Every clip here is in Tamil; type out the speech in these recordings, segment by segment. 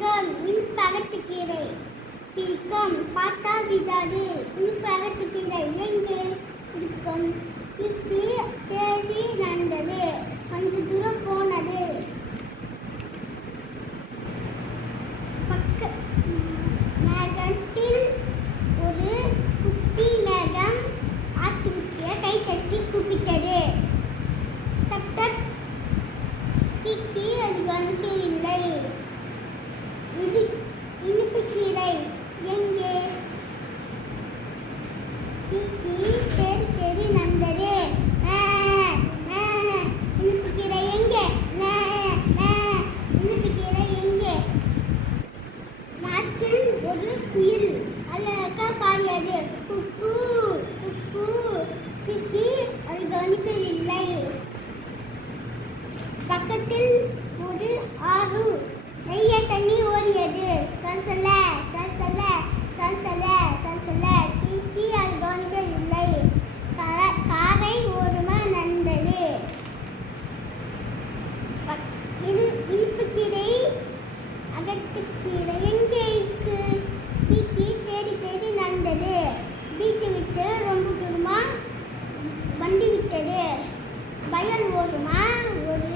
பீர்க்கம் இனிப்பு அகத்துக்கீரை. பீர்க்கம் பார்த்தால் விடாது இனிப்பு அகத்துக்கீரை எங்கே இருக்கும்? கிக்கி தேடி நடந்தது, கொஞ்ச தூரம் போனது. மேகத்தில் ஒரு குட்டி மேகம் ஆட்டுக்குட்டியை கை தட்டி கூப்பிட்டது. Dub dub. கிக்கி அது கவனிக்கவில்லை. இனிப்பு கீரை எங்கே? கிக்கி தேடி தேடி நடந்தது. இனிப்பு கீரை எங்கே? இனிப்பு கீரை எங்கே? நாட்டில் ஒரு குயில் அழகா பாடியது. குக்கு குக்கு. கிக்கி அது கவனிக்கவில்லை. பக்கத்தில் ஒரு ஆறு நிறைய தண்ணி ஓடியது. சல்சல சல்சல சல்சல சல்சல. கிக்கி அது கவனிக்கவில்லை. காரை ஓரமா நடந்தது. இனிப்பு கீரை அகத்துக்கீரை எங்கே இருக்கு? கிக்கி தேடி தேடி நடந்தது. வீட்டை விட்டு ரொம்ப தூரமா வண்டி விட்டது. வயல் ஓரமா ஒரு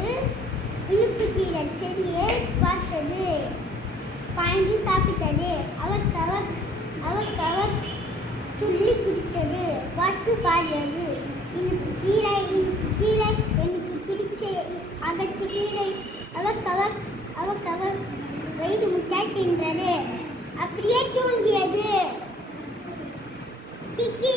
இனிப்பு கீரை செடியை பார்த்தது. பாய்ந்து சாப்பிட்டது. அவக் துள்ளி குடித்தது. பாட்டு பாடியது. இனிப்பு கீரை எனக்கு பிடிச்ச அகத்துக்கீரை. அவக் வயிறு முட்டாய் தின்றது. அப்படியே தூங்கியது. கிக்கி